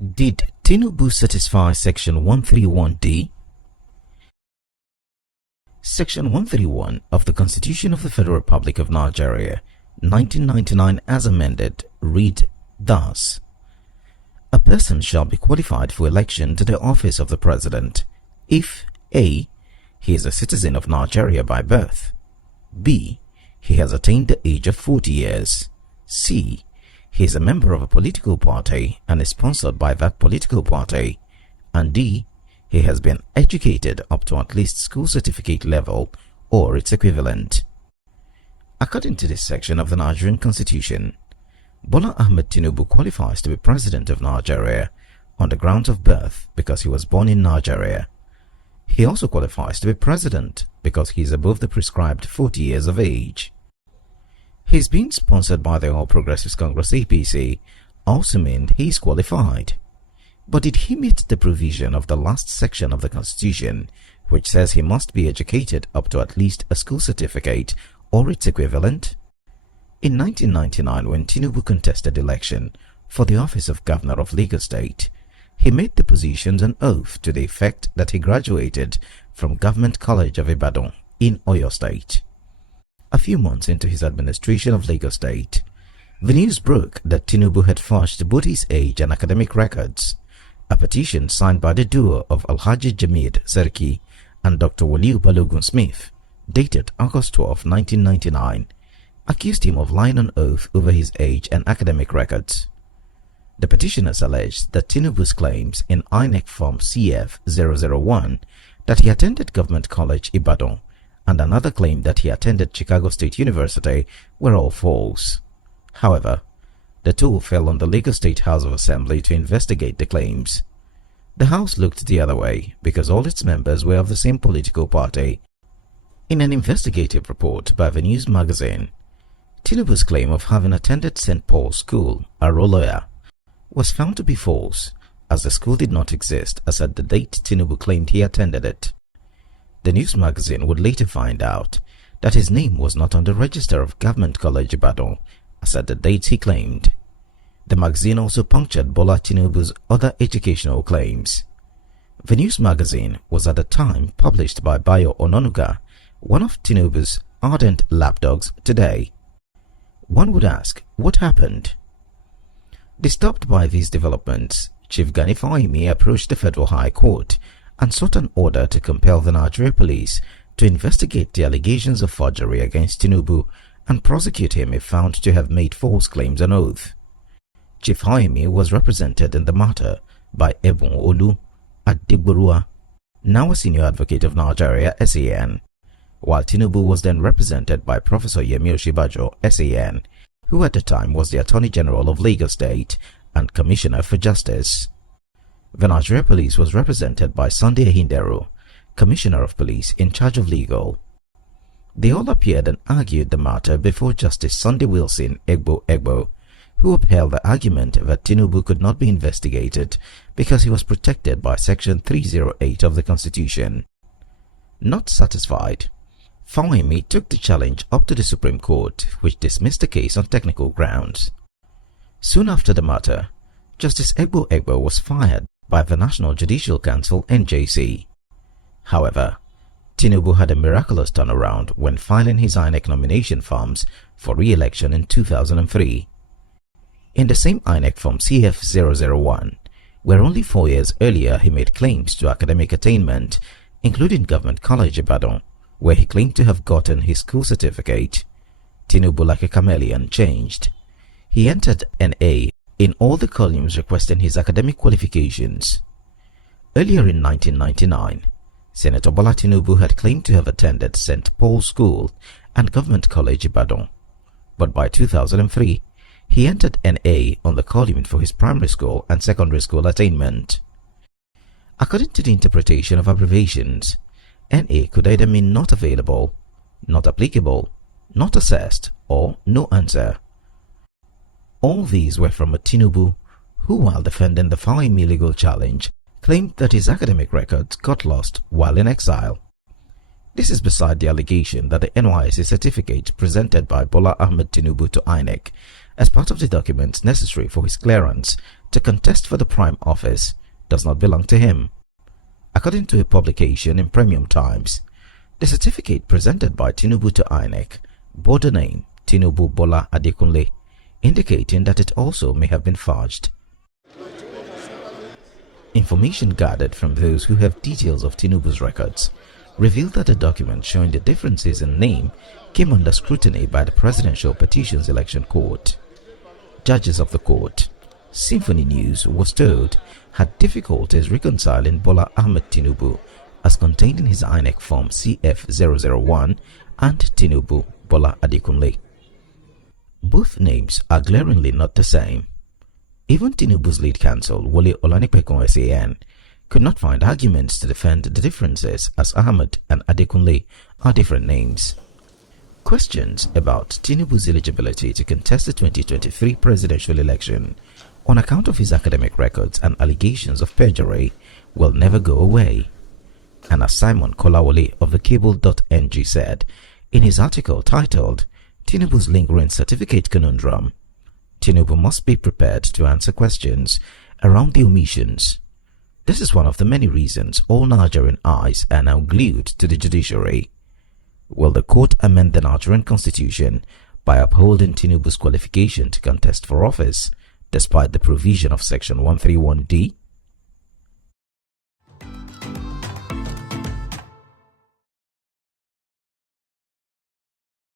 Did Tinubu satisfy Section 131D? Section 131 of the Constitution of the Federal Republic of Nigeria, 1999 as amended, read thus: a person shall be qualified for election to the office of the President if A. He is a citizen of Nigeria by birth, B. He has attained the age of 40 years, C. He is a member of a political party and is sponsored by that political party, and D. He has been educated up to at least school certificate level or its equivalent. According to this section of the Nigerian Constitution, Bola Ahmed Tinubu qualifies to be President of Nigeria on the grounds of birth because he was born in Nigeria. He also qualifies to be President because he is above the prescribed 40 years of age. His being sponsored by the All Progressives Congress APC also meant he is qualified. But did he meet the provision of the last section of the Constitution, which says he must be educated up to at least a school certificate or its equivalent? In 1999, when Tinubu contested election for the office of Governor of Lagos State, he made the positions an oath to the effect that he graduated from Government College of Ibadan in Oyo State. A few months into his administration of Lagos State, the news broke that Tinubu had forged both his age and academic records. A petition signed by the duo of Alhaji Jamid Serki and Dr. Waliu Balogun Smith, dated August 12, 1999, accused him of lying on oath over his age and academic records. The petitioners alleged that Tinubu's claims in INEC Form CF-001 that he attended Government College Ibadan and another claim that he attended Chicago State University were all false. However, the two fell on the Lagos State House of Assembly to investigate the claims. The House looked the other way because all its members were of the same political party. In an investigative report by the news magazine, Tinubu's claim of having attended St. Paul's School, Aroloya, was found to be false, as the school did not exist as at the date Tinubu claimed he attended it. The news magazine would later find out that his name was not on the register of Government College Ibadan as at the date he claimed. The magazine also punctured Bola Tinubu's other educational claims. The news magazine was at the time published by Bayo Ononuga, one of Tinubu's ardent lapdogs today. One would ask, what happened? Disturbed by these developments, Chief Gani Fahimi approached the Federal High Court and sought an order to compel the Nigeria police to investigate the allegations of forgery against Tinubu and prosecute him if found to have made false claims on oath. Chief Fahimi was represented in the matter by Ebon Olu Adegborough, now a senior advocate of Nigeria, SAN, while Tinubu was then represented by Professor Yemi Oshibajo, SAN, who at the time was the Attorney General of Lagos State and Commissioner for Justice. The Nigeria Police was represented by Sunday Hindero, Commissioner of Police in charge of legal. They all appeared and argued the matter before Justice Sunday Wilson Egbo, who upheld the argument that Tinubu could not be investigated because he was protected by Section 308 of the Constitution. Not satisfied, Fahimi took the challenge up to the Supreme Court, which dismissed the case on technical grounds. Soon after the matter, Justice Egbo was fired by the National Judicial Council NJC. However, Tinubu had a miraculous turnaround when filing his INEC nomination forms for re-election in 2003. In the same INEC Form CF-001, where only 4 years earlier he made claims to academic attainment, including Government College Ibadan, where he claimed to have gotten his school certificate, Tinubu, like a chameleon, changed. He entered an A in all the columns requesting his academic qualifications. Earlier in 1999, Senator Bola Tinubu had claimed to have attended St. Paul's School and Government College Ibadan, but by 2003, he entered an A on the column for his primary school and secondary school attainment. According to the interpretation of abbreviations, NA could either mean not available, not applicable, not assessed, or no answer. All these were from a Tinubu who, while defending the Fahimi legal challenge, claimed that his academic records got lost while in exile. This is beside the allegation that the NYSC certificate presented by Bola Ahmed Tinubu to INEC as part of the documents necessary for his clearance to contest for the prime office, does not belong to him. According to a publication in Premium Times, the certificate presented by Tinubu to INEC bore the name Tinubu Bola Adekunle, indicating that it also may have been forged. Information gathered from those who have details of Tinubu's records revealed that the document showing the differences in name came under scrutiny by the Presidential Petitions Election Court. Judges of the court, SYMFONI News was told, had difficulties reconciling Bola Ahmed Tinubu as contained in his INEC form CF001 and Tinubu Bola Adekunle. Both names are glaringly not the same. Even Tinubu's lead counsel, Wole Olanipekun SAN, could not find arguments to defend the differences as Ahmed and Adekunle are different names. Questions about Tinubu's eligibility to contest the 2023 presidential election on account of his academic records and allegations of perjury will never go away. And as Simon Kolawole of the Cable.ng said in his article titled Tinubu's Lingering Certificate Conundrum, Tinubu must be prepared to answer questions around the omissions. This is one of the many reasons all Nigerian eyes are now glued to the judiciary. Will the court amend the Nigerian constitution by upholding Tinubu's qualification to contest for office, despite the provision of Section 131D